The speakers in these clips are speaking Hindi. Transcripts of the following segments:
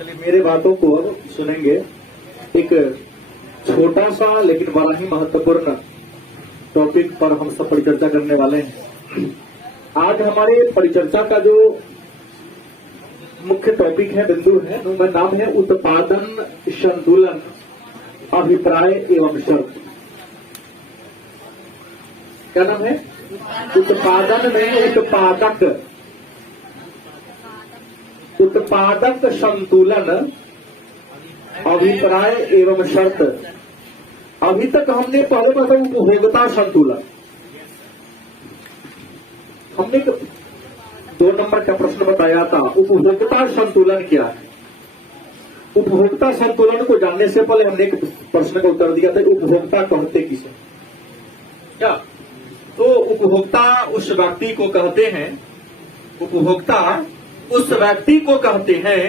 चलिए मेरे बातों को अब सुनेंगे। एक छोटा सा लेकिन बड़ा ही महत्वपूर्ण टॉपिक पर हम सब परिचर्चा करने वाले हैं। आज हमारे परिचर्चा का जो मुख्य टॉपिक है, बिंदु है, उसका नाम है उत्पादन संतुलन, अभिप्राय एवं शर्त। क्या नाम है? उत्पादन में उत्पादक संतुलन, अभिप्राय एवं शर्त। अभी तक हमने पहले पढ़ा उपभोक्ता संतुलन। हमने 2 नंबर का प्रश्न बताया था, उपभोक्ता संतुलन क्या है। उपभोक्ता संतुलन को जानने से पहले हमने एक प्रश्न का उत्तर दिया था, उपभोक्ता कहते किसे? क्या? तो उपभोक्ता उस व्यक्ति को कहते हैं, उपभोक्ता उस व्यक्ति को कहते हैं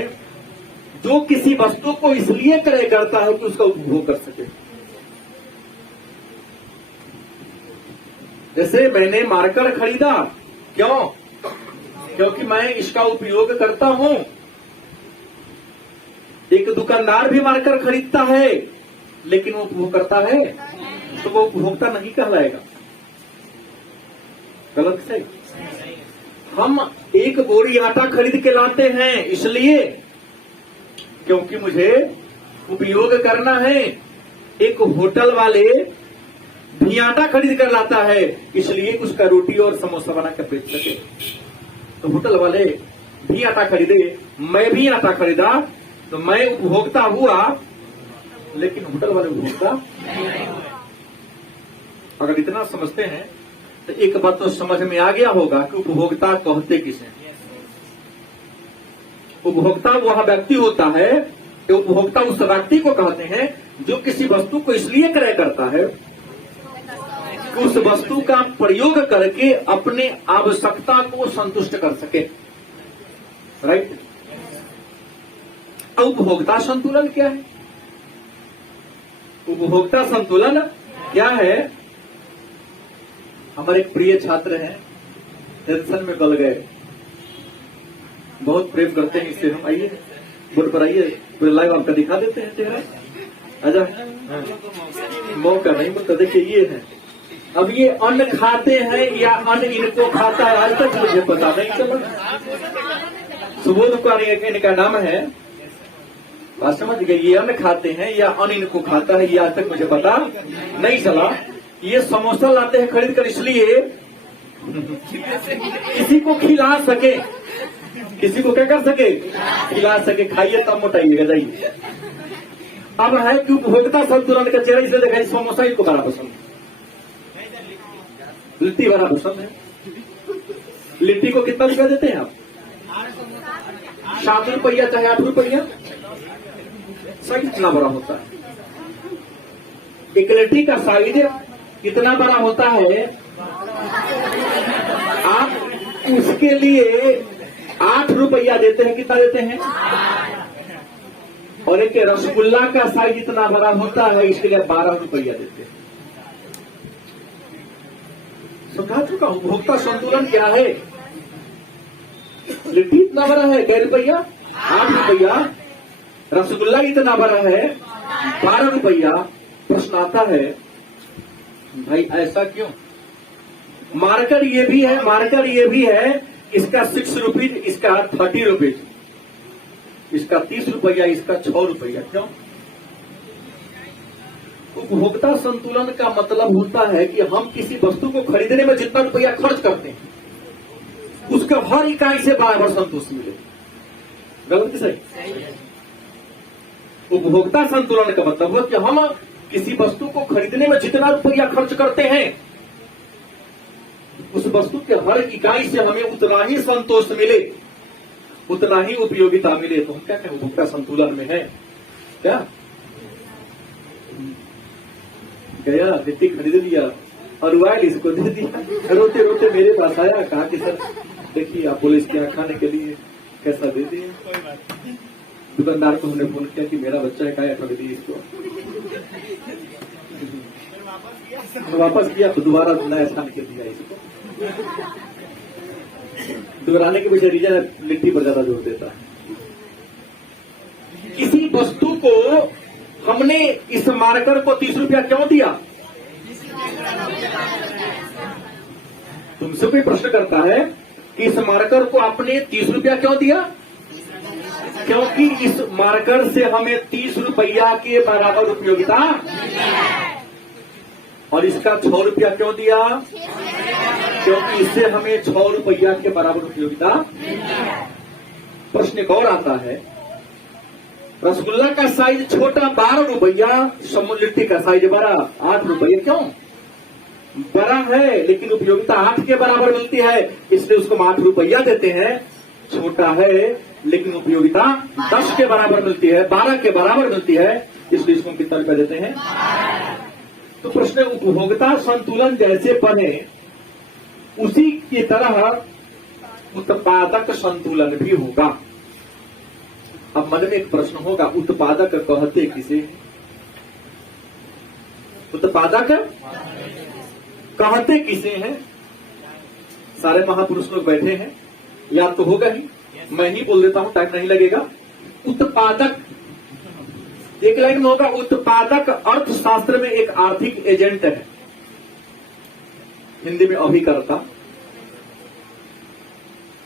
जो किसी वस्तु को इसलिए क्रय करता है कि उसका उपभोग कर सके। जैसे मैंने मार्कर खरीदा, क्यों? क्योंकि मैं इसका उपयोग करता हूं। एक दुकानदार भी मार्कर खरीदता है लेकिन वो उपभोग करता है, तो वो उपभोक्ता नहीं कहलाएगा। गलत से? हम एक बोरी आटा खरीद के लाते हैं इसलिए क्योंकि मुझे उपयोग करना है। एक होटल वाले भी आटा खरीद कर लाता है इसलिए उसका रोटी और समोसा बना कर बेच सके। तो होटल वाले भी आटा खरीदे, मैं भी आटा खरीदा, तो मैं उपभोक्ता हुआ लेकिन होटल वाले उपभोक्ता। अगर इतना समझते हैं तो एक बात तो समझ में आ गया होगा कि उपभोक्ता कहते किसे। उपभोक्ता वह व्यक्ति होता है कि उपभोक्ता उस व्यक्ति को कहते हैं जो किसी वस्तु को इसलिए क्रय करता है कि उस वस्तु का प्रयोग करके अपने आवश्यकता को संतुष्ट कर सके। राइट? उपभोक्ता संतुलन क्या है? उपभोक्ता संतुलन क्या है? हमारे एक प्रिय छात्र हैं, टेंशन में गल गए, बहुत प्रेम करते हैं इससे हम। आइए बोर्ड पर आइए, पूरे लाइव आपका दिखा देते हैं चेहरा। आजा, मौका नहीं मिलता। देखिए ये है, अब ये अन्न खाते हैं या अन्न इनको खाता है, आज तक मुझे पता नहीं चला। सुबोध कुमार इनका नाम है, बात समझ गए? ये अन्न खाते हैं या अन्न इनको खाता है, ये आज तक मुझे पता नहीं चला। ये समोसा लाते हैं खरीद कर इसलिए किसी को खिला सके, किसी को क्या कर सके? खिला सके। खाइए तब मोटाइएगा, जाइए। अब है कि उपभोक्ता संतुलन का चेहरा इसे देखा, समोसा इनको बड़ा पसंद है, लिट्टी बड़ा पसंद है। लिट्टी को कितना रुपया देते हैं आप? 7 रुपया चाहे 8 रुपया। साइज कितना बड़ा होता है? एक लिट्टी का साइज कितना बड़ा होता है? आप उसके लिए 8 रुपया देते हैं। कितना देते हैं? और एक रसगुल्ला का साइज इतना बड़ा होता है, इसके लिए 12 रुपया देते हैं। समझा चुका हूं उपभोक्ता संतुलन क्या है। लिट्टी इतना बड़ा है, कै रुपया? 8 रुपया। रसगुल्ला इतना बड़ा है, 12 रुपया। प्रश्न आता है, भाई ऐसा क्यों? मार्कर ये भी है, मार्कर ये भी है, इसका 6 रुपीज, इसका 30 रुपीज, इसका 30 रुपया, इसका 6 रुपया। क्यों? उपभोक्ता संतुलन का मतलब होता है कि हम किसी वस्तु को खरीदने में जितना रुपया खर्च करते हैं उसका हर इकाई से बराबर संतुष्टि मिले। गलत सही? उपभोक्ता संतुलन का मतलब है कि हम किसी वस्तु को खरीदने में जितना रुपया खर्च करते हैं उस वस्तु के हर इकाई से हमें उतना ही संतोष मिले, उतना ही उपयोगिता मिले। तो हम क्या कहें? उपभोक्ता संतुलन में है। क्या गया, लिट्टी खरीद लिया और मोबाइल इसको दे दिया, रोते रोते मेरे पास आया, कहा कि सर देखिए आप बोले इसके यहाँ खाने के लिए कैसा दे दिए। दुकानदार को हमने फोन किया कि मेरा बच्चा है, क्या दे दिए इसको। वापस किया तो दोबारा नया छान के दिया इसको। दोहराने के पीछे रीजन लिट्टी पर ज्यादा जोर देता है। वस्तु को हमने इस मार्कर को 30 रुपया क्यों दिया? तुमसे कोई प्रश्न करता है कि इस मार्कर को आपने 30 रुपया क्यों दिया? क्योंकि इस मार्कर से हमें 30 रुपया के बराबर उपयोगिता, और इसका 6 रुपया क्यों दिया? क्योंकि इससे हमें 6 रुपया के बराबर उपयोगिता। प्रश्न एक और आता है, रसगुल्ला का साइज छोटा 12 रुपया, समुद्र का साइज बड़ा 8 रुपये। क्यों? बड़ा है लेकिन उपयोगिता 8 के बराबर मिलती है, इसलिए उसको हम 8 रुपया देते हैं। छोटा है लेकिन उपयोगिता 10 के बराबर मिलती है, 12 के बराबर मिलती है, इसलिए इसको हम कितना रुपया देते हैं? तो प्रश्न उपभोक्ता संतुलन जैसे पढ़े उसी की तरह उत्पादक संतुलन भी होगा। अब मन में एक प्रश्न होगा, उत्पादक कहते किसे? उत्पादक कहते किसे हैं? सारे महापुरुष लोग बैठे हैं, याद तो होगा ही, मैं ही बोल देता हूं, टाइम नहीं लगेगा। उत्पादक एक लाइन में होगा, उत्पादक अर्थशास्त्र में एक आर्थिक एजेंट है, हिंदी में अभिकर्ता।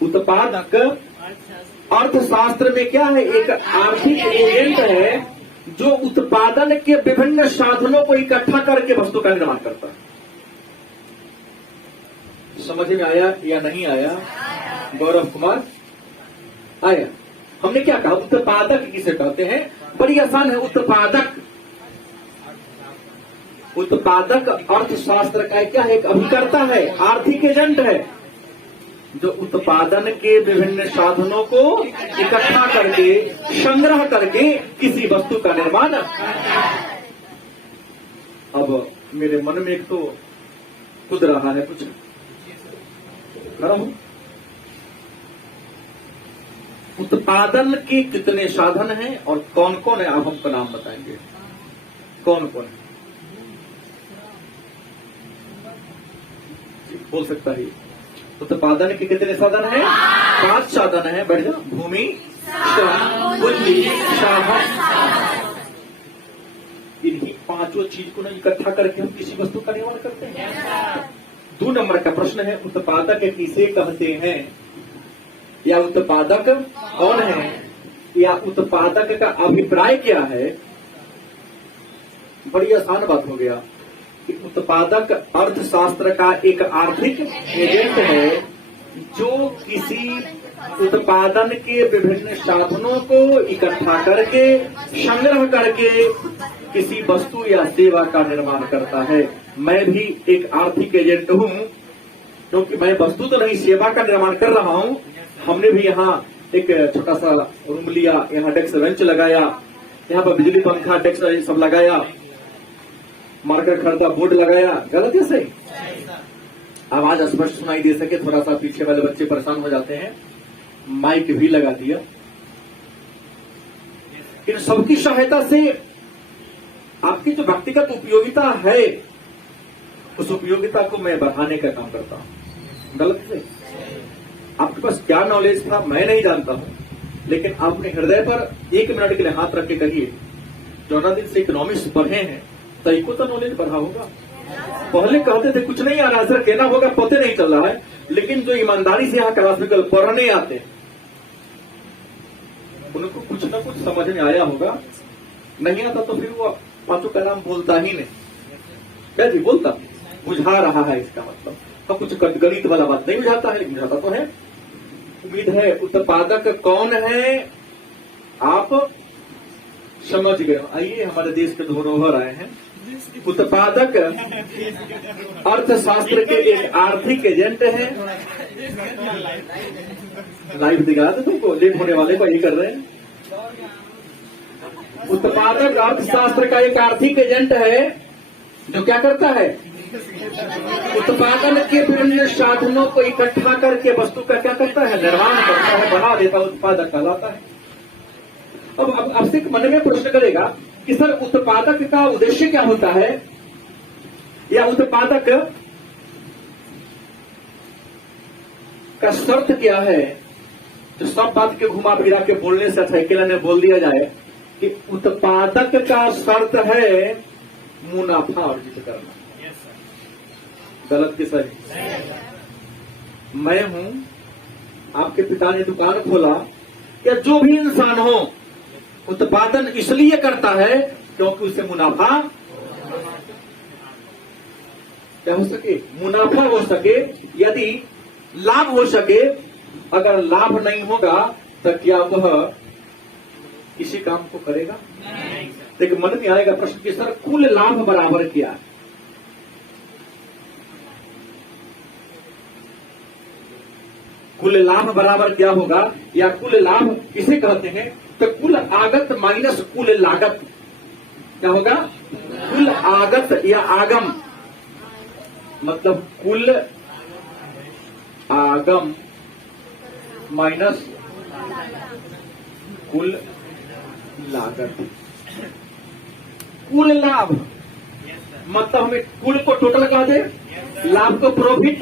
उत्पादक अर्थशास्त्र में क्या है? एक आर्थिक एजेंट है जो उत्पादन के विभिन्न साधनों को इकट्ठा करके वस्तु का निर्माण करता है। समझ में आया या नहीं आया? गौरव कुमार आया? हमने क्या कहा? उत्पादक किसे कहते हैं? बड़ी आसान है। उत्पादक अर्थशास्त्र का क्या है? एक अभिकर्ता है, आर्थिक एजेंट है, जो उत्पादन के विभिन्न साधनों को इकट्ठा करके, संग्रह करके किसी वस्तु का निर्माण। अब मेरे मन में एक तो खुद रहा है, कुछ खड़ा हूं। उत्पादन के कितने साधन हैं और कौन कौन है? आप हमको नाम बताएंगे, कौन कौन है? बोल सकता है? उत्पादन के कितने साधन हैं? 5 साधन हैं। बढ़ जाओ। भूमि, श्रम, पूंजी, साधन। इन्हीं 5 चीज को ना इकट्ठा करके हम किसी वस्तु का निर्माण करते हैं। 2 नंबर का प्रश्न है, उत्पादक किसे कहते हैं, या उत्पादक कौन है, या उत्पादक का अभिप्राय क्या है? बड़ी आसान बात हो गया कि उत्पादक अर्थशास्त्र का एक आर्थिक एजेंट है जो किसी उत्पादन के विभिन्न साधनों को इकट्ठा करके, संग्रह करके किसी वस्तु या सेवा का निर्माण करता है। मैं भी एक आर्थिक एजेंट हूं, क्योंकि मैं वस्तु तो नहीं, सेवा का निर्माण कर रहा हूं। हमने भी यहाँ एक छोटा सा रूम लिया, यहाँ डेस्क बेंच लगाया, यहाँ पर बिजली पंखा डेस्क सब लगाया, मार्कर खरीदा, बोर्ड लगाया। गलत है सही? आवाज स्पष्ट सुनाई दे सके, थोड़ा सा पीछे वाले बच्चे परेशान हो जाते हैं, माइक भी लगा दिया। इन सबकी सहायता से आपकी जो व्यक्तिगत उपयोगिता है, उस उपयोगिता को मैं बढ़ाने का काम करता हूं। गलत है? आपके पास क्या नॉलेज था मैं नहीं जानता हूं, लेकिन आपने हृदय पर 1 मिनट के लिए हाथ रख के करिए, 14 दिन से इकोनॉमिक्स पढ़े हैं, तई को तो नॉलेज बढ़ा होगा। पहले कहते थे कुछ नहीं आ रहा, सर कहना होगा पता नहीं चल रहा है, लेकिन जो ईमानदारी से यहाँ क्लासिकल पढ़ने आते हैं उनको कुछ ना कुछ समझ में आया होगा। नहीं आता तो फिर वो 5 का नाम बोलता ही नहीं। क्या जी बोलता? बुझा रहा है इसका मतलब। तो कुछ गणित वाला बात नहीं बुझाता है, लेकिन बुझाता तो है। उम्मीद है उत्पादक कौन है आप समझ गए। आइए, हमारे देश के धरोहर आए हैं। उत्पादक अर्थशास्त्र के एक आर्थिक एजेंट है। लाइव दिखा दे तुमको, लेट होने वाले को यही कर रहे हैं। उत्पादक अर्थशास्त्र का एक आर्थिक एजेंट है जो क्या करता है? उत्पादन के विभिन्न साधनों को इकट्ठा करके वस्तु का क्या करता है? निर्माण करता है, बना देता है, उत्पादक कहलाता है। अब आपसे मन में प्रश्न करेगा कि सर उत्पादक का उद्देश्य क्या होता है, या उत्पादक का शर्त क्या है? तो सब बात के घुमा फिरा के बोलने से अच्छा अकेला ने बोल दिया जाए कि उत्पादक का शर्त है मुनाफा अर्जित करना। गलत कि सही? मैं हूं, आपके पिता ने दुकान खोला, या जो भी इंसान हो उत्पादन इसलिए करता है क्योंकि उसे मुनाफा क्या हो सके, मुनाफा हो सके, यदि लाभ हो सके। अगर लाभ नहीं होगा तो क्या वह किसी काम को करेगा? लेकिन मन में आएगा प्रश्न कि सर कुल लाभ बराबर क्या है? कुल लाभ बराबर क्या होगा, या कुल लाभ किसे कहते हैं? तो कुल आगत माइनस कुल लागत क्या होगा? कुल आगत या आगम, मतलब कुल आगम माइनस कुल लागत। कुल लाभ मतलब हमें कुल को टोटल कह दे, लाभ को प्रॉफिट,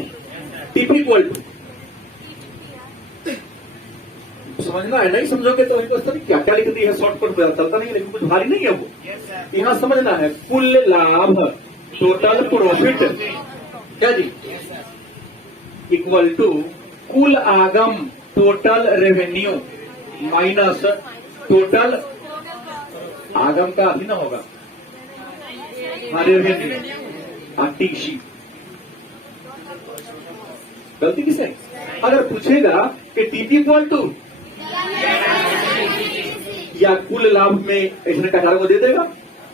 टीपी इक्वल टू। समझना है, नहीं समझोगे तो इनको क्या क्या लिख दी है शॉर्टकट में, चलता नहीं, लेकिन कुछ भारी नहीं है वो। यहां समझना है कुल लाभ टोटल प्रॉफिट क्या जी इक्वल टू कुल आगम टोटल रेवेन्यू माइनस टोटल आगम का अभी ना होगा रेवेन्यू टीसी। गलती किसे? अगर पूछेगा कि टीपी इक्वल टू या कुल लाभ में इसने कटार को दे देगा,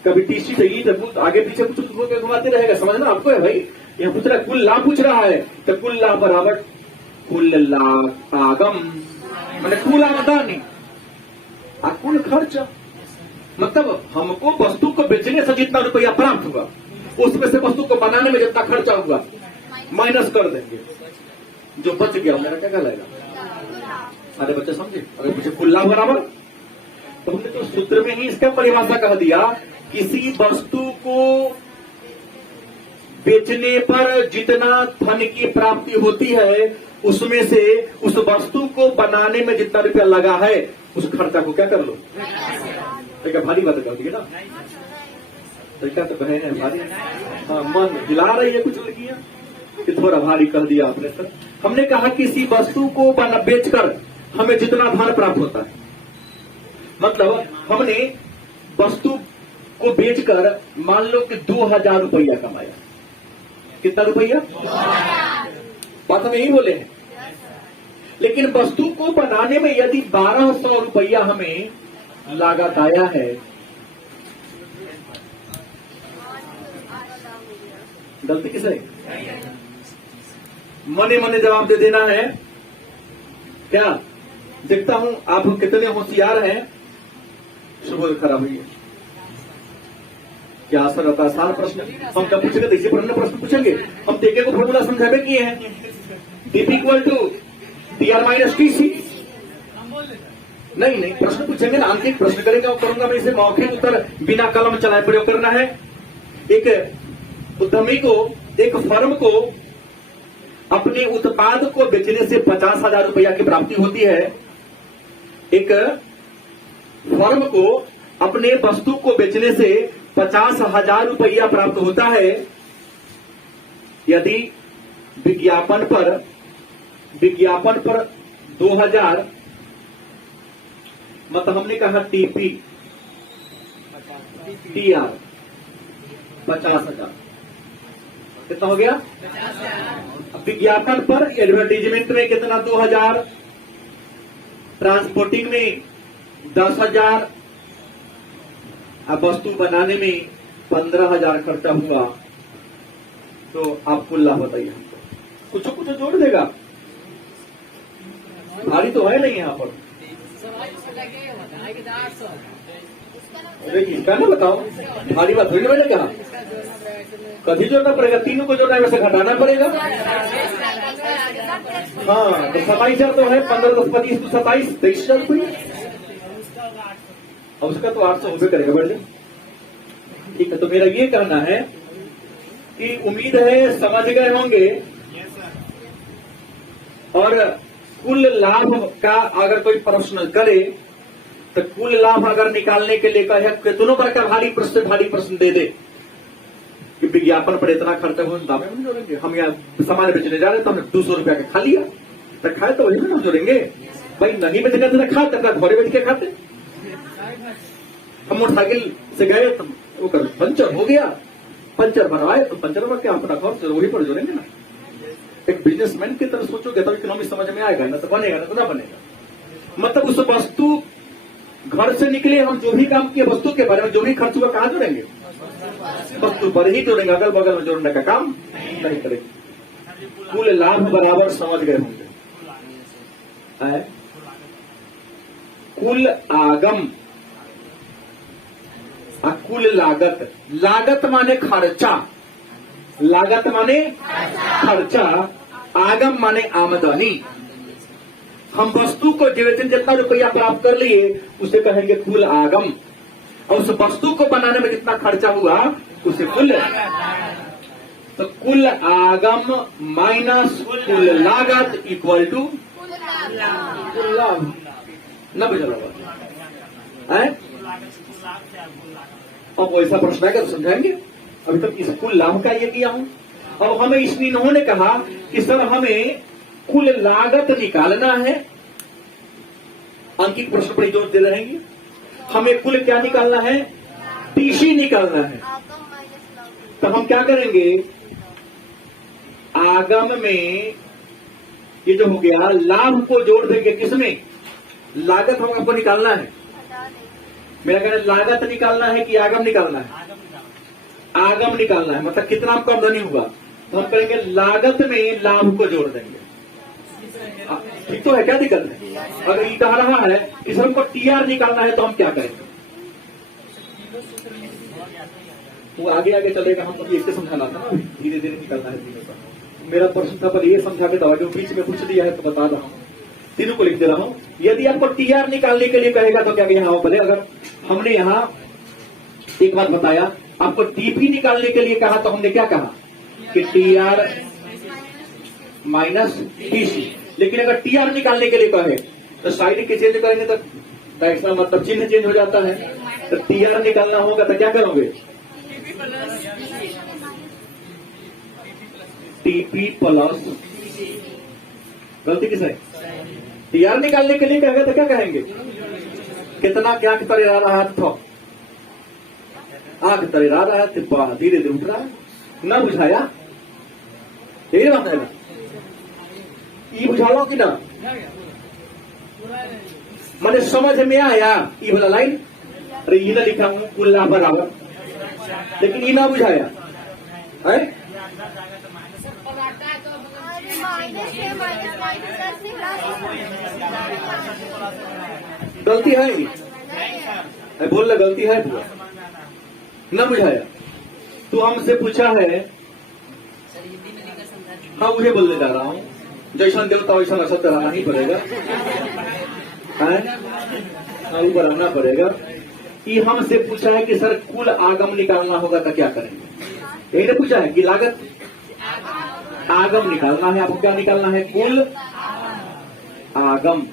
कभी टीसी चाहिए जब आगे पीछे कुछ घुमाते रहेगा। समझना आपको है भाई, यहाँ पूछ रहा है कुल लाभ पूछ रहा है, तो कुल लाभ बराबर कुल लाभ आगम मतलब कुल आमदनी कुल खर्च, मतलब हमको वस्तु को बेचने से जितना रुपया प्राप्त हुआ उसमें से वस्तु को बनाने में जितना खर्चा हुआ माइनस कर देंगे, जो बच गया मेरा क्या कहलाएगा? अरे बच्चे समझे? अगर पूछे कुल लाभ बराबर, तो हमने तो सूत्र में ही इसका परिभाषा कह दिया, किसी वस्तु को बेचने पर जितना धन की प्राप्ति होती है उसमें से उस वस्तु को बनाने में जितना रुपया लगा है उस खर्चा को क्या कर लो। तो भारी बात कर दी ना, तरीका तो कहे हैं भारी। हाँ, मन हिला रही है कुछ लड़कियां कि थोड़ा भारी कर दिया आपने सर। हमने कहा किसी वस्तु को बेचकर हमें जितना धन प्राप्त होता है, मतलब हमने वस्तु को बेचकर मान लो कि 2000 रुपया कमाया। कितना रुपया? बात हम यही बोले हैं। लेकिन वस्तु को बनाने में यदि 1200 रुपया हमें लागत आया है, गलती किसे? मने मने जवाब दे देना है। क्या देखता हूं आप कितने होशियार हैं। सुबह खराब हुई है, क्या असर होता है? आसान प्रश्न हम क्या पूछेंगे? देखिए प्रश्न पूछेंगे हम, देखे को फॉर्मूला समझावे किए हैं, DP equal to TR minus TC. नहीं प्रश्न पूछेंगे ना, आंतरिक प्रश्न करेगा करूंगा मैं इसे मौखिक उत्तर बिना कलम चलाए प्रयोग करना है। एक उद्यमी को, एक फर्म को अपने उत्पाद को बेचने से 50,000 रुपया की प्राप्ति होती है। एक फर्म को अपने वस्तु को बेचने से 50,000 रुपया प्राप्त होता है यदि विज्ञापन पर 2000, मतलब हमने कहा टीपी टीआर 50,000 कितना हो गया? विज्ञापन पर एडवर्टीजमेंट में कितना? 2000, ट्रांसपोर्टिंग में 10,000, अब वस्तु बनाने में 15,000 खर्चा हुआ, तो आप कुल लाभ बताइए हमको। कुछ जोड़ देगा, भारी तो है नहीं यहाँ पर। अरे इसका ना बताओ, भारी बात थोड़ी मैंने कहा। कभी जोड़ना पड़ेगा, तीनों को जोड़ना है, वैसे घटाना पड़ेगा। हाँ तो 27,000 तो है, 15 10 25 तो 27 23,000 रुपये। अब उसका तो 800 रुपये करेगा बढ़ जाए। ठीक है, तो मेरा ये कहना है कि उम्मीद है समझ गए होंगे। और कुल लाभ का अगर कोई प्रश्न करे तो कुल लाभ अगर निकालने के लिए कहे कितनों पर का भारी प्रश्न दे दे कि विज्ञापन पर इतना खर्चा हो, दामे में जोड़ेंगे। हम यहाँ सामान बेचने जा रहे तो हमने 200 रुपया का खा लिया, तो खाए तो वही में हम जोड़ेंगे। भाई नहीं बेचने तो खा, तो घरे बेच के खाते। हम मोटरसाइकिल से गए तो वो पंचर हो गया, पंचर बनवाए तो पंचर पर क्या अपना खर्च वही पर जोड़ेंगे ना। एक बिजनेसमैन की तरह सोचोगे तब इकोनॉमी समझ में आएगा, ना तो बनेगा ना तो ना बनेगा। मतलब उस वस्तु घर से निकले, हम जो भी काम किए वस्तु के बारे में जो भी खर्च हुआ कहाँ जोड़ेंगे? वस्तु पर ही जोड़ेंगे, अगल बगल में जोड़ने का काम नहीं करेंगे। कुल लाभ बराबर समझ गए होंगे। कुल आगम और कुल लागत। लागत माने खर्चा, लागत माने खर्चा, आगम माने आमदनी। हम वस्तु को जितना रुपया प्राप्त कर लिए उसे कहेंगे कुल आगम, और उस वस्तु को बनाने में जितना खर्चा हुआ उसे कुल। तो कुल आगम माइनस कुल लागत इक्वल टू कुल लाभ। न बचल है? अब वैसा प्रश्न है तो समझाएंगे। अभी तक इस कुल लाभ का ये किया हूं। अब हमें इन्होंने कहा कि सर हमें कुल लागत निकालना है। अंकित प्रश्न पर जोर दे रहेंगे। हमें कुल क्या निकालना है? टीसी निकालना है। तो हम क्या करेंगे? आगम में ये जो हो गया लाभ को जोड़ देंगे। किसमें? लागत हम आपको निकालना है। मेरा कहना लागत निकालना है कि आगम निकालना है? आगम निकालना है। मतलब कितना आपको आमदनी हुआ, तो हम करेंगे लागत में लाभ को जोड़ देंगे। ठीक तो है, क्या दिक्कत है? अगर ये कह रहा है कि सर हमको टीआर निकालना है तो हम क्या करेंगे? वो आगे आगे चलेगा। हम अभी इससे समझाना था ना, धीरे धीरे निकालना है तीनों का। मेरा प्रश्न था पर ये समझा के दवा जो बीच में पूछ दिया है तो बता रहा हूँ, तीनों को लिख दे रहा हूँ। यदि आपको टीआर निकालने के लिए कहेगा तो क्या यहाँ हो? पहले अगर हमने यहाँ एक बात बताया, आपको टीपी निकालने के लिए कहा तो हमने क्या कहा कि टीआर माइनस टीसी। लेकिन अगर टीआर निकालने के लिए कहे तो साइड के चेंज करेंगे तो डायरेक्शन मतलब चिन्ह चेंज हो जाता है। तो टीआर निकालना होगा तो क्या करोगे? टीपी प्लस, गलती किस है? टीआर निकालने के लिए कहेंगे तो क्या कहेंगे? कितना क्या तरेरा रहा है? आंख तरेरा रहा है, धीरे धीरे उठ रहा है। न बुझाया? यही बात है ना? ये बुझाओ कि ना? मैंने समझ में आया ये वाला लाइन? अरे ये ना लिखा हूं कुल लाभ बराबर, लेकिन ये ना बुझाया है? गलती है नहीं? बोल रहा गलती है पूरा न बुझाया। तो हमसे पूछा है, हाँ मुझे बोलने जा रहा हूँ, जैसा देवता वैसा असत रहना ही पड़ेगा, वो बनाना पड़ेगा। ये हमसे पूछा है कि सर कुल आगम निकालना होगा तो क्या करेंगे? यही ने पूछा है कि लागत आगम निकालना है। आपको क्या निकालना है? कुल आगम।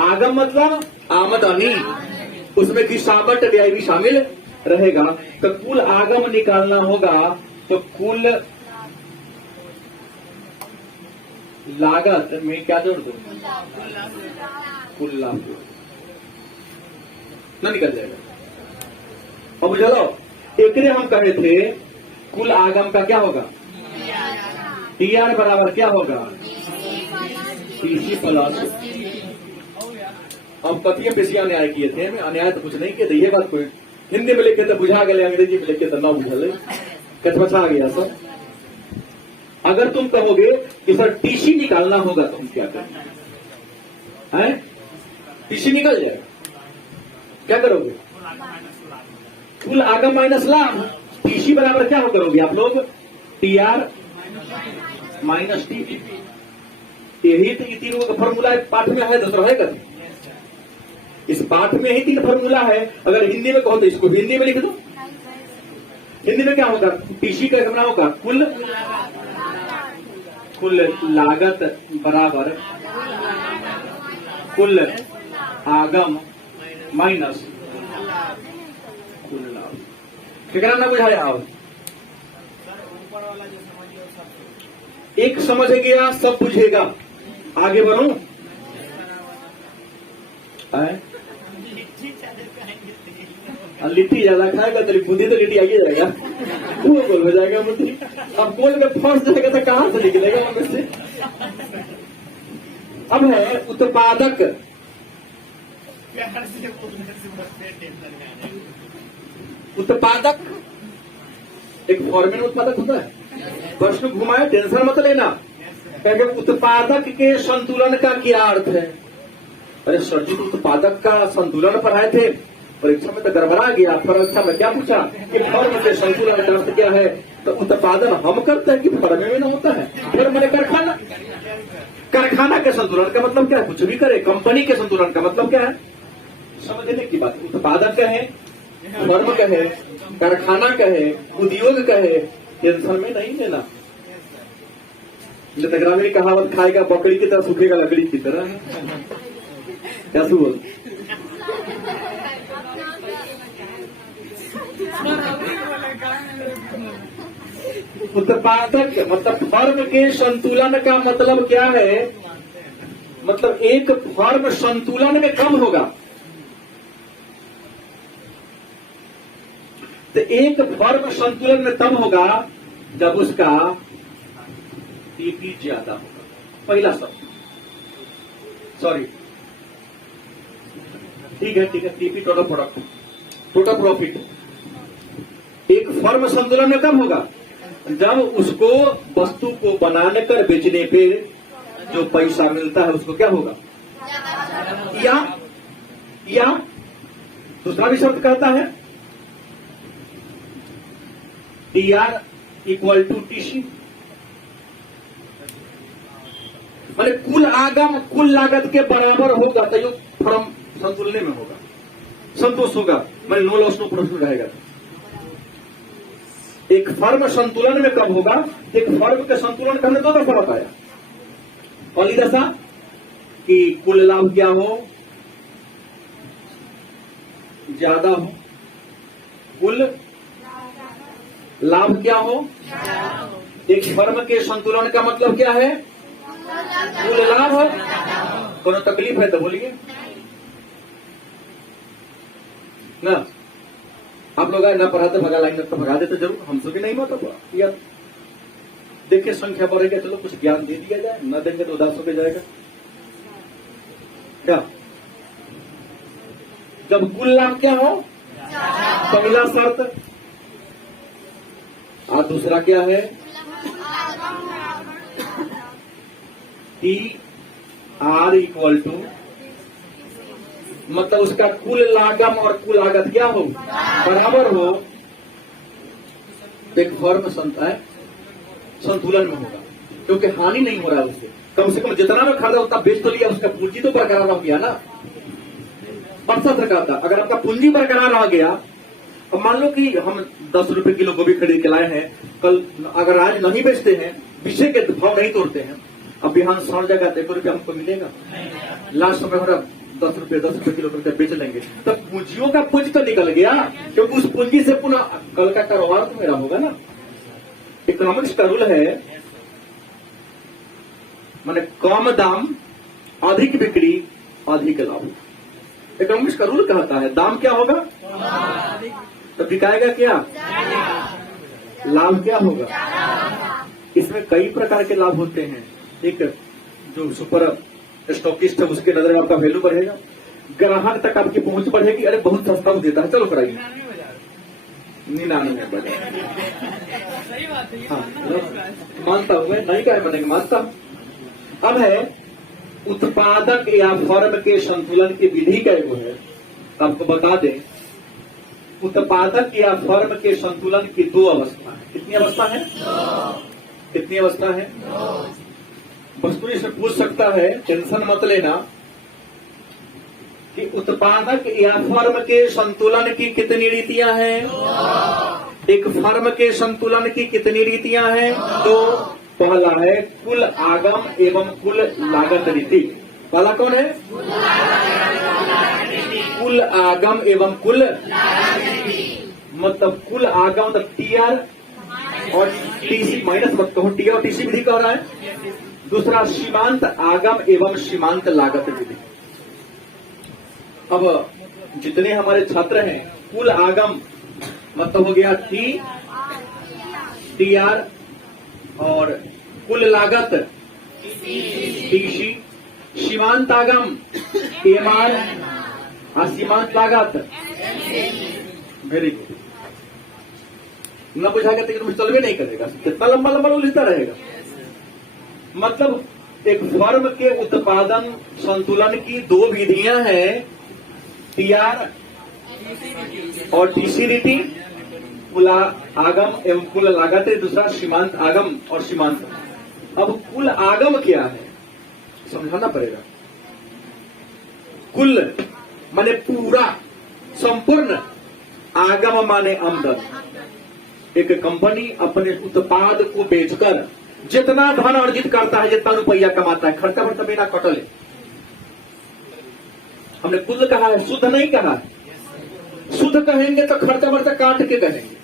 आगम मतलब आमदनी, उसमें गिरावट व्यय भी शामिल रहेगा। तो कुल आगम निकालना होगा तो कुल लागत में क्या जोड़ दो? कुल लाभ ना निकल जाएगा। अब चलो एकरे हम कहे थे कुल आगम का क्या होगा? टीआर बराबर क्या होगा? TC plus. हम पतिया पेशिया अन्याय किए थे, अन्याय तो कुछ नहीं किए थे। ये बात कोई हिंदी में लिखे तो बुझा गए, अंग्रेजी में लिखे तो ना बुझल, कचमचा गया सब। अगर तुम कहोगे कि सर टीसी निकालना होगा तो हम क्या करेंगे? टीसी निकल जाएगा, क्या करोगे? कुल आगम माइनस लाभ। टीसी बराबर क्या हो करोगे आप लोग? TR minus TP. यही तो तीनों का फॉर्मूला पाठ में है, दूसरा है कर। इस पाठ में ही 3 फॉर्मूला है। अगर हिंदी में कहो तो इसको हिंदी में लिख दो। हिंदी में क्या होगा? टीसी का करना होगा कुल लागत बराबर कुल आगम माइनस कुल लाभ। फिक्र ना बुझाए आप, एक समझ गया सब बुझेगा। आगे बढ़ू, लिट्टी ज्यादा खाएगा तो बुद्धि तो लिट्टी आगे जाएगा, वो गोल हो जाएगा बुद्धि। अब गोल में फंस जाएगा तो कहां से निकलेगा उनमें से। अब है उत्पादक। उत्पादक एक फॉर्मूला उत्पादक होता है। प्रश्न घुमाए, टेंशन मत लेना। क्योंकि उत्पादक के संतुलन का क्या अर्थ है? अरे सर जी, तो उत्पादक का संतुलन पढ़ाए थे, परीक्षा में तो गड़बड़ा गया। परीक्षा में क्या पूछा कि फर्म के संतुलन का अर्थ क्या है? तो उत्पादन हम करते हैं कि फर्म में ना होता है? फिर मैंने कारखाना, कारखाना के संतुलन का मतलब क्या है? कुछ भी करे। कंपनी के संतुलन का मतलब क्या है? समझने की बात। उत्पादक कहे, फर्म कहे, कारखाना कहे, उद्योग कहे, टेंशन में नहीं लेना। ग्रामीण कहावत, खाएगा बकरी की तरह सूखेगा लकड़ी की तरह। क्या बोल? उत्पादक मतलब फर्म के संतुलन का मतलब क्या है? मतलब एक फर्म संतुलन में कब होगा? तो एक फर्म संतुलन में तब होगा जब उसका टीपी ज्यादा होगा। पहला शब्द, सॉरी, ठीक है, TP total product, total profit. एक फर्म संतुलन में कब होगा? जब उसको वस्तु को बनाने कर बेचने पे जो पैसा मिलता है उसको क्या होगा? या दूसरा भी शब्द कहता है TR इक्वल टू TC, माने कुल आगम कुल लागत के बराबर होगा तो ये फर्म संतुलन में होगा, संतोष होगा, माने नो लॉस नो प्रॉफिट रहेगा। एक फर्म संतुलन में कब होगा? एक फर्म के संतुलन का हमने दो दफा बताया। पहली दशा कि कुल लाभ क्या हो, ज्यादा हो। कुल लाभ क्या हो? एक फर्म के संतुलन का मतलब क्या है? कुल लाभ हो। कोनो तकलीफ है तो बोलिए ना। आप लोग ना पढ़ाते भगा लाएंगे तो भगा देते जरूर, हमसे भी नहीं होता यार। देखिए संख्या बढ़ेगा, चलो कुछ ज्ञान दे दिया जाए, न देंगे तो उदास होकर जाएगा। क्या जब कुल लाभ क्या हो? पहला शर्त। और दूसरा क्या है? TR इक्वल टू, मतलब उसका कुल लागम और कुल लागत क्या हो? बराबर हो। एक फर्म संतुलन में होगा, क्योंकि हानि नहीं हो रहा है उससे। कम से कम जितना में खरीदा उतना बेच तो लिया, उसका पूंजी तो बरकरार रह गया ना। परसत कहता, अगर आपका पूंजी बरकरार रह गया, तो मान लो कि हम 10 रुपए किलो गोभी खरीद के लाए हैं, कल अगर आज नहीं बेचते हैं, पीछे के भाव नहीं तोड़ते हैं, अब बिहान 100 जगह 1 रुपया हमको मिलेगा। लास्ट समय हमारा 10 रुपये किलो रुपये बेच लेंगे, तो पूंजियों का पूंज तो निकल गया, क्योंकि उस पूंजी से पुनः कल का कारोबार तो मेरा होगा ना। इकोनॉमिक्स का रूल है, माने कम दाम अधिक बिक्री अधिक लाभ। इकोनॉमिक्स का रूल कहता है दाम क्या होगा तो बिकाएगा क्या, लाभ क्या होगा। इसमें कई प्रकार के लाभ होते हैं। एक जो सुपर स्टॉकिस्ट है उसके नजर में आपका वैल्यू बढ़ेगा, ग्राहक तक आपकी पहुंच बढ़ेगी। अरे बहुत सस्ता वो देता है, चलो कराइए 99 बजे। हाँ मानता हूं मैं, नहीं कहे बनेंगे, मानता हूं। अब है उत्पादक या फर्म के संतुलन की विधि क्या है, आपको बता दें। उत्पादक या फर्म के संतुलन की 2 अवस्था है। कितनी अवस्था है? कितनी अवस्था है? वस्तु से पूछ सकता है, टेंशन मत लेना, कि उत्पादक या फर्म के संतुलन की कितनी रीतियां हैं? एक फर्म के संतुलन की कितनी रीतियां हैं? 2। पहला है कुल आगम एवं कुल लागत रीति। पहला कौन है? कुल कुल आगम एवं कुल मतलब कुल आगम मतलब टीआर और टीसी माइनस मत कहो, टीआर और टीसी विधि कह रहा है। दूसरा सीमांत आगम एवं सीमांत लागत विधि। अब जितने हमारे छात्र हैं, कुल आगम मतलब हो गया टीआर और कुल लागत टीसी, सीमांत आगम एमआर और सीमांत लागत। Very good. न बुझाएगा तो चलवे नहीं करेगा, कितना लंबा लंबा लिखता रहेगा। मतलब एक फर्म के उत्पादन संतुलन की दो विधियां हैं, टीआर और टीसी रीति, कुल आगम एवं कुल लागत। दूसरा सीमांत आगम और सीमांत। अब कुल आगम क्या है समझाना पड़ेगा। कुल माने पूरा, संपूर्ण, आगम माने आमदन। एक कंपनी अपने उत्पाद को बेचकर जितना धन अर्जित करता है, जितना रुपया कमाता है, खर्चा वर्चा बिना कटले। हमने कुल कहा है, शुद्ध नहीं कहा है। शुद्ध कहेंगे तो खर्चा वर्चा काट के कहेंगे।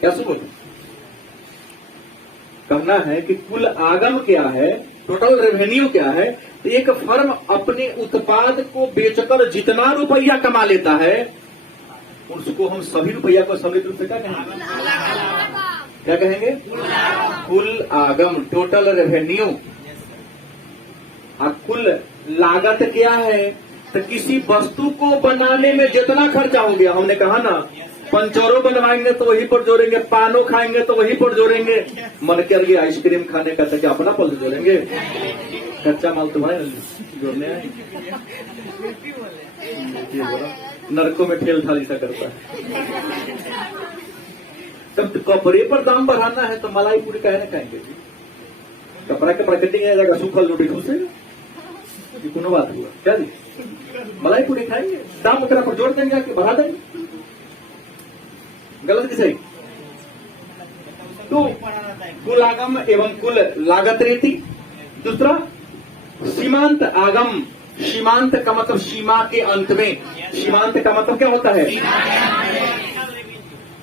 क्या सुनो, कहना है कि कुल आगम क्या है, टोटल रेवेन्यू क्या है। तो एक फर्म अपने उत्पाद को बेचकर जितना रुपया कमा लेता है, उसको हम सभी रुपया को सभी रूप से क्या कहेंगे? क्या कहेंगे? कुल आगम, टोटल रेवेन्यू। और कुल लागत क्या है? तो किसी वस्तु को बनाने में जितना खर्चा हो गया, हमने कहा ना, पंचोरो बनवाएंगे तो वहीं पर जोड़ेंगे, पानो खाएंगे तो वहीं पर जोड़ेंगे, मन कर गया आइसक्रीम खाने का तो क्या अपना पल जोड़ेंगे? कच्चा माल तुम्हारे जोड़ने आए। नरकों में ठेल थाली सा करता है। तब कपड़े पर दाम बढ़ाना है तो मलाई पूरी काहे ना खाएंगे? कपड़ा के मार्केटिंग आ जाएगा, सूखल रोटी खुशे कोनो बात हुआ क्या जी? मलाई पूरी खाएंगे, दाम उतना पर जोड़ देंगे, आके बढ़ा देंगे। गलत की सही? तो कुल आगम एवं कुल लागत रीति। दूसरा सीमांत आगम। सीमांत का मतलब सीमा के अंत में। सीमांत का मतलब क्या होता है?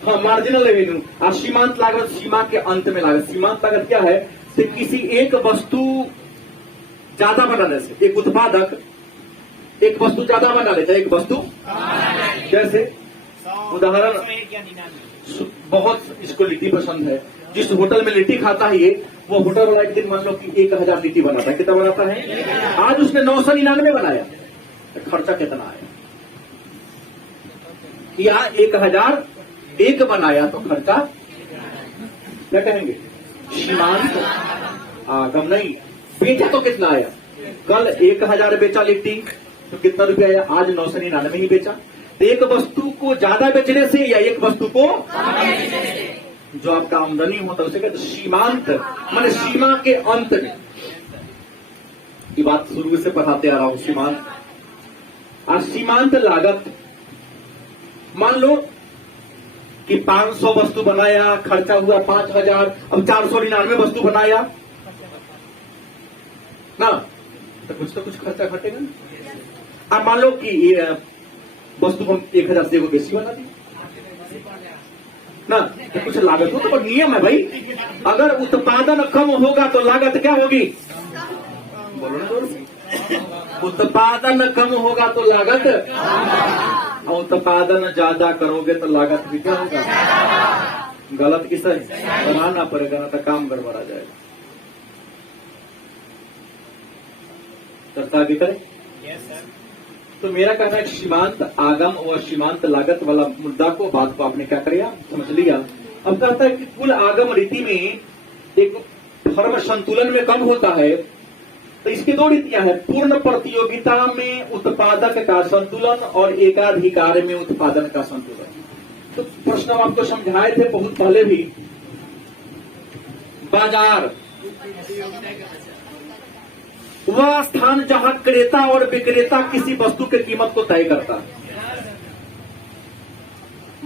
हाँ, मार्जिनल रेवेन्यू। और सीमांत लागत सीमा के अंत में लागत। सीमांत लागत क्या है? तो किसी एक वस्तु ज्यादा बनाने से, एक उत्पादक एक वस्तु ज्यादा बना लेता है। एक वस्तु जैसे उदाहरण, बहुत इसको लिट्टी पसंद है, जिस होटल में लिट्टी खाता है ये, वो होटल वाला एक दिन मान लो कि 1000 लिट्टी बनाता है। कितना बनाता है? आज उसने 999 बनाया, तो खर्चा कितना आया? या 1001 बनाया तो खर्चा क्या कहेंगे? सीमांत आगम। नहीं, बेचा तो कितना आया? कल 1000 बेचा लिट्टी तो कितना रुपया आया? आज 999 ही बेचा। तो एक वस्तु को ज्यादा बेचने से या एक वस्तु को जो आपका आमदनी होता है उसे कहते सीमांत, माने सीमा के अंत में। ये बात शुरू से पढ़ाते आ रहा हूं। सीमांत और सीमांत लागत। मान लो कि 500 वस्तु बनाया, खर्चा हुआ 5000, अब 499 वस्तु बनाया ना, तो कुछ खर्चा घटेगा ना। अब मान लो कि ये वस्तु हम 1000 से वो बेसी बना दी ना, तो कुछ लागत हो। तो नियम है भाई, अगर उत्पादन कम होगा तो लागत क्या होगी? बोलो ना। उत्पादन कम होगा तो लागत, और उत्पादन ज्यादा करोगे तो लागत भी क्या होगा? गलत की सही बनाना पड़ेगा, ना तो काम गड़बड़ा जाएगा। चर्चा भी करें। तो मेरा कहना है सीमांत आगम और सीमांत लागत वाला मुद्दा को, बात को आपने क्या किया, समझ लिया। अब कहता है कि कुल आगम रीति में एक फर्म संतुलन में कम होता है, तो इसकी दो रीतियां हैं। पूर्ण प्रतियोगिता में उत्पादक का संतुलन और एकाधिकार में उत्पादन का संतुलन। तो प्रश्न हम आपको समझाए थे बहुत पहले भी। बाजार वह स्थान जहां क्रेता और विक्रेता किसी वस्तु की कीमत को तय करता है।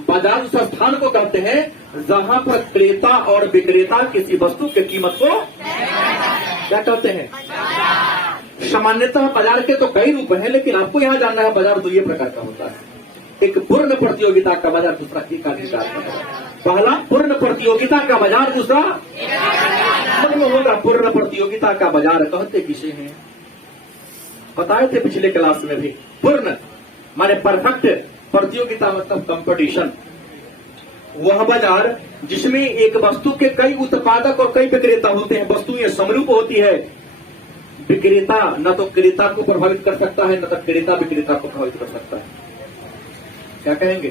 बाजार उस स्थान को कहते हैं जहां पर क्रेता और विक्रेता किसी वस्तु की कीमत को क्या कहते हैं? सामान्यतः बाजार के तो कई रूप हैं, लेकिन आपको यहां जानना है बाजार दो ये प्रकार का होता है। एक पूर्ण प्रतियोगिता का बाजार, दूसरा एकाधिकार का बाजार। पहला पूर्ण प्रतियोगिता का बाजार, दूसरा मन में होगा पूर्ण प्रतियोगिता का बाजार कहते किसे हैं? बताए थे पिछले क्लास में भी। पूर्ण माने परफेक्ट, प्रतियोगिता मतलब कंपटीशन। वह बाजार जिसमें एक वस्तु के कई उत्पादक और कई विक्रेता होते हैं। वस्तुएं समरूप होती है। विक्रेता न तो क्रेता को प्रभावित कर सकता है, न तो क्रेता विक्रेता को प्रभावित कर सकता है। क्या कहेंगे?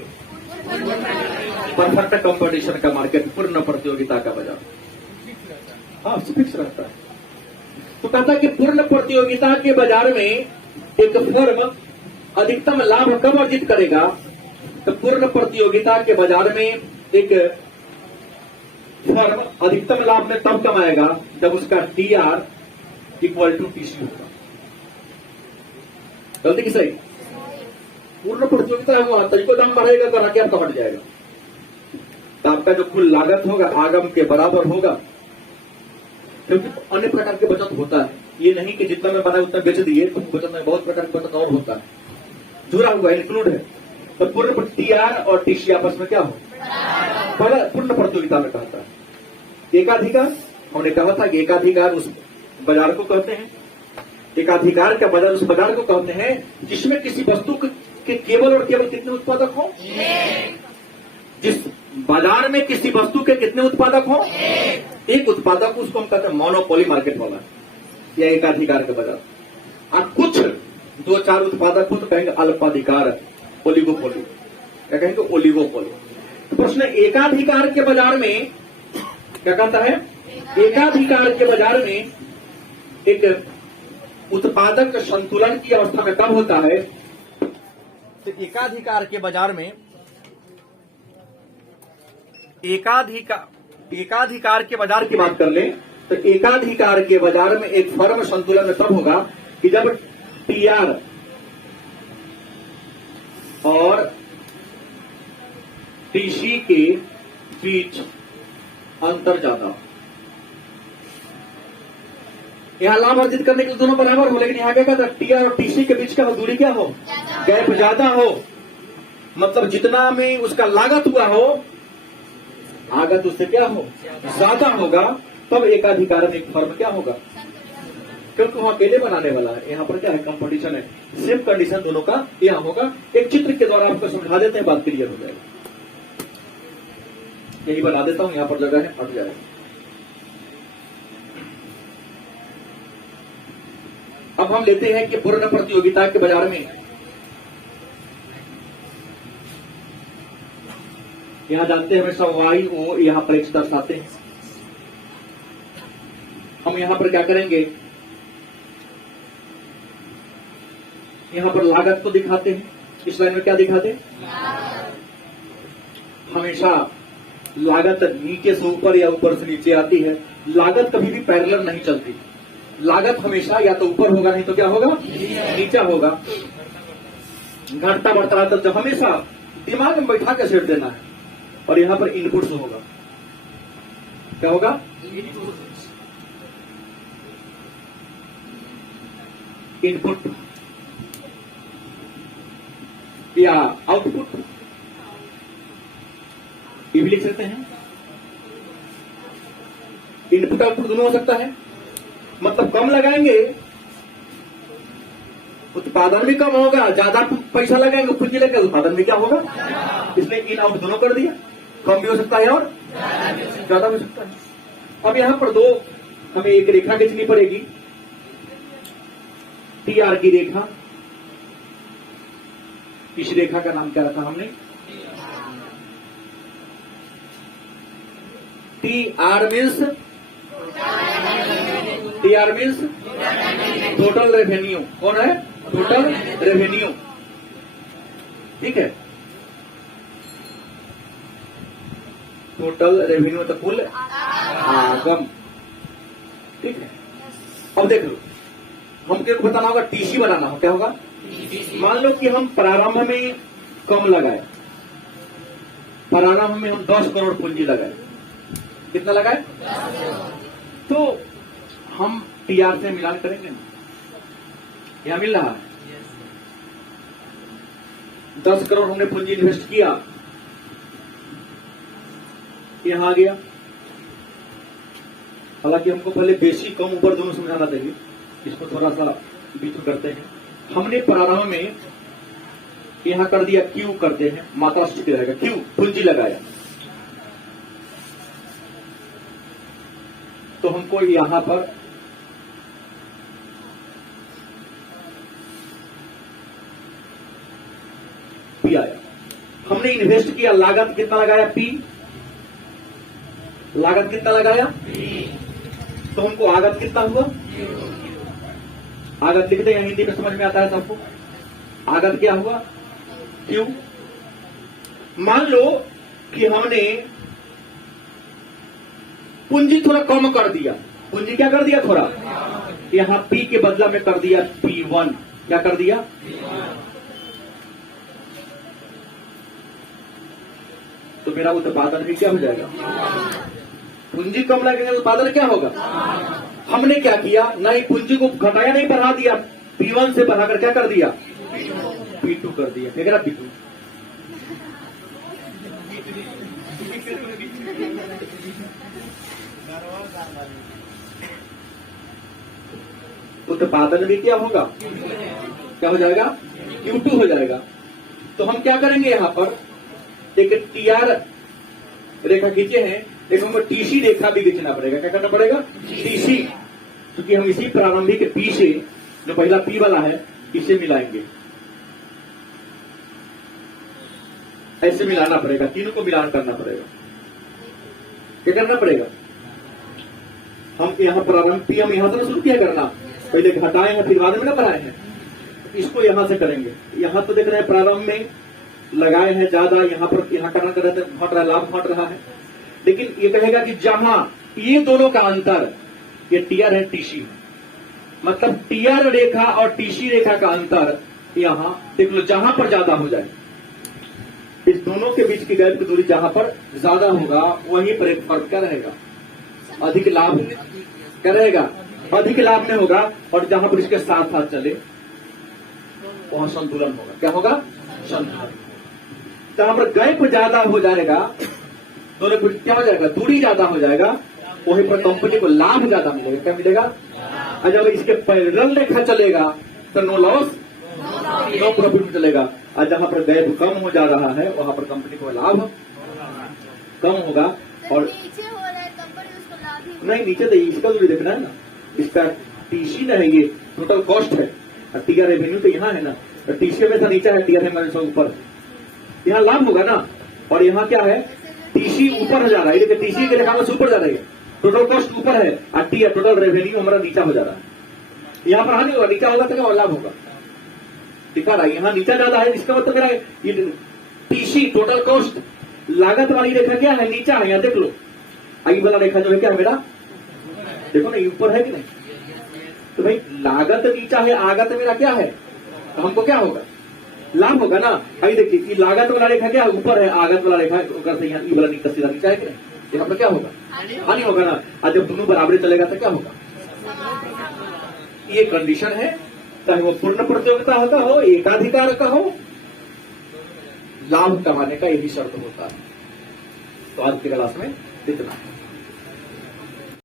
परफेक्ट कंपटीशन का मार्केट, पूर्ण प्रतियोगिता का बाजार। हाँ, फिक्स रहता है। तो कहता है कि पूर्ण प्रतियोगिता के बाजार में एक फर्म अधिकतम लाभ कब अर्जित करेगा? तो पूर्ण प्रतियोगिता के बाजार में एक फर्म अधिकतम लाभ में तब कमाएगा जब उसका टीआर इक्वल टू टीसी होगा। गलती की सही? पूर्ण प्रतियोगिता है वहां तरीको दाम बढ़ेगा, ग्राहक आपका बढ़ जाएगा, तो आपका जो कुल लागत होगा आगम के बराबर होगा। क्योंकि अन्य प्रकार के बचत होता है, ये नहीं कि जितना में बनाए उतना बेच दिए, तो बचत में बहुत प्रकार की बचत और होता है, जुड़ा हुआ इंक्लूड है। तो पूर्ण टीआर और टीसी आपस में क्या हो? पूर्ण प्रतियोगिता में कहता है। एकाधिकार, हमने कहा था कि एकाधिकार उस बाजार को कहते हैं, एकाधिकार का बाजार उस बाजार को कहते हैं जिसमें किसी वस्तु के केवल और केवल कितने उत्पादक हो? जिस बाजार में किसी वस्तु के कितने उत्पादक हो? एक उत्पादक, उसको हम कहते हैं मोनोपोली मार्केट वाला या एकाधिकार का बाजार। और कुछ दो चार उत्पादक हो तो कहेंगे अल्पाधिकार, ओलिगोपोली। क्या कहेंगे? ओलिगोपोली। प्रश्न एकाधिकार के बाजार में क्या कहता है? एकाधिकार के बाजार में एक उत्पादक संतुलन की अवस्था में कब होता है? तो एकाधिकार के बाजार में एकाधिकार के बाजार की बात कर ले तो एकाधिकार के बाजार में एक फर्म संतुलन में तब होगा कि जब टीआर और टीसी के बीच अंतर ज्यादा हो। यहां लाभ अर्जित करने के लिए दोनों बराबर हो, लेकिन यहां क्या कहता है? टीआर और टीसी के बीच का दूरी क्या हो? गैप ज्यादा हो। मतलब जितना में उसका लागत हुआ हो, आगत उससे क्या हो? ज्यादा होगा। तब एकाधिकार में एक फर्म क्या होगा? क्योंकि वहां अकेले बनाने वाला है, यहाँ पर क्या है? कंपटीशन है। सेम कंडीशन दोनों का यहां होगा। एक चित्र के द्वारा आपको समझा देते हैं, बात क्लियर हो जाएगी। यही बना देता हूं, यहां पर जगह है, हट जाएगा। अब हम लेते हैं कि पूर्ण प्रतियोगिता के बाजार में यहां जानते हैं हमेशा वाई ओ यहां पर एक्स दर्शाते हैं। हम यहां पर क्या करेंगे? यहां पर लागत को दिखाते हैं। इस लाइन में क्या दिखाते हैं? हमेशा लागत नीचे से ऊपर या ऊपर से नीचे आती है। लागत कभी भी पैरेलल नहीं चलती। लागत हमेशा या तो ऊपर होगा, नहीं तो क्या होगा? नीचा होगा। घटता बढ़ता रहता, तो हमेशा दिमाग में बैठा के सेट देना है। और यहां पर इनपुट्स होगा। क्या होगा? इनपुट या आउटपुट, ये भी लिख सकते हैं। इनपुट आउटपुट दोनों हो सकता है। मतलब कम लगाएंगे उत्पादन भी कम होगा, ज्यादा पैसा लगाएंगे पूंजी लेकर उत्पादन भी क्या होगा? इसलिए इन आउट दोनों कर दिया। कम भी हो सकता है और ज्यादा भी हो सकता है। अब यहां पर दो हमें एक रेखा खींचनी पड़ेगी, टीआर की रेखा। इस रेखा का नाम क्या रखा हमने? TR means total revenue. कौन है? Total revenue. ठीक है, टोटल रेवेन्यू तो कुल आगम। ठीक है, अब देख लो, हमको बताना होगा, टीसी बनाना हो। क्या होगा? मान लो कि हम प्रारंभ में कम लगाए, प्रारंभ में हम 10 करोड़ पूंजी लगाए। कितना लगाए? तो हम टीआर से मिलान करेंगे ना, यहाँ मिल रहा है। 10 करोड़ हमने पूंजी इन्वेस्ट किया, यहां आ गया। हालांकि हमको पहले बेसिक कम ऊपर दोनों समझाना चाहिए, इसको थोड़ा सा बीच में करते हैं। हमने प्रारंभ में यहां कर दिया क्यू करते हैं, मात्रा स्थित रहेगा क्यू, पूंजी लगाया तो हमको यहां पर पी आया। हमने इन्वेस्ट किया, लागत कितना लगाया पी, लागत कितना लगाया तो हमको आगत कितना हुआ, आगत लिखते हैं हिंदी में समझ में आता है सबको। आगत क्या हुआ क्यू। मान लो कि हमने पूंजी थोड़ा कम कर दिया, पूंजी क्या कर दिया थोड़ा, यहां पी के बदला में कर दिया P1, क्या कर दिया तो मेरा उत्पादन भी क्या हो जाएगा, पूंजी कम लगेगा उत्पादन क्या होगा। हमने क्या किया, नहीं पूंजी को घटाया नहीं बढ़ा दिया, P1 से बढ़ाकर क्या कर दिया P2 कर दिया, क्या करा P2। उत्पादन भी क्या होगा, क्या हो जाएगा Q2 हो जाएगा। तो हम क्या करेंगे, यहां पर एक TR रेखा खींचे हैं, एक हमको TC रेखा भी खींचना पड़ेगा। क्या करना पड़ेगा TC, क्योंकि हम इसी प्रारंभिक P से जो पहला P वाला है इसे मिलाएंगे, ऐसे मिलाना पड़ेगा, तीनों को मिलान करना पड़ेगा। क्या करना पड़ेगा, हम यहाँ प्रारंभ P हम यहां से शुरू किया करना, पहले घटाए हैं फिर बाद में ना बढ़ाए हैं, इसको यहां से करेंगे। यहां तो देख रहे हैं प्रारंभ में लगाए हैं ज्यादा, यहाँ पर यहाँ करना कर रहे थे, घट रहा है, लाभ घट रहा है। लेकिन ये कहेगा कि जहां ये दोनों का अंतर, ये TR है TC है, मतलब TR रेखा और TC रेखा का अंतर यहां देख लो, जहां पर ज्यादा हो जाए, इस दोनों के बीच की गैप की दूरी जहां पर ज्यादा होगा वहीं पर एक फर्क क्या रहेगा, अधिक लाभ क्या रहेगा, अधिक लाभ में होगा। और जहां पर इसके साथ साथ चले वहां संतुलन होगा, क्या होगा संतुलन। जहां पर गैप ज्यादा हो जाएगा, दोनों को क्या हो जाएगा, दूरी ज्यादा हो जाएगा, वहीं पर कंपनी को लाभ ज्यादा मिलेगा। क्या मिलेगा, और जब इसके पैरेलल रेखा चलेगा तो नो लॉस नो प्रॉफिट में चलेगा। और जहां पर गैप कम हो जा रहा है वहां पर कंपनी को लाभ कम होगा। और नीचे हो रहा है कंपनी उसको लाभ ही नहीं, नीचे तो इसका दूरी देखना है ना, इसका TC ना है, ये टोटल कॉस्ट है, और TR रेवेन्यू तो यहाँ है ना, तो TC में नीचा है, TR है ऊपर, यहाँ लाभ होगा ना। और यहाँ क्या है, TC ऊपर हो जा रहा है, देखिए TC के रेखा से ऊपर जा रही है, टोटल कॉस्ट ऊपर है, और TR टोटल रेवेन्यू हमारा नीचा हो जा रहा है। यहाँ पर हानि होगा, नीचा होगा तो क्या लाभ होगा, दिखा रहा है यहाँ नीचा ज्यादा है, इसका मतलब मेरा ये TC टोटल कॉस्ट लागत वाली रेखा क्या है, नीचा है, यहाँ देख लो। आई वाला रेखा जो है क्या है मेरा, देखो ना ये ऊपर है कि नहीं, तो भाई लागत नीचा है, आगत मेरा क्या है, तो हमको क्या होगा, लाभ होगा ना। अभी देखिए कि लागत वाला रेखा क्या ऊपर है, आगत वाला रेखा यहाँ ई वाला सीधा नीचा है कि नहीं, यहाँ पर क्या होगा हानि होगा ना। और जब दोनों बराबरी चलेगा तो क्या होगा, ये कंडीशन है, चाहे वो पूर्ण प्रतियोगिता होता हो, एकाधिकार का हो, लाभ कमाने का यही शर्त होता है। तो आज की क्लास में इतना।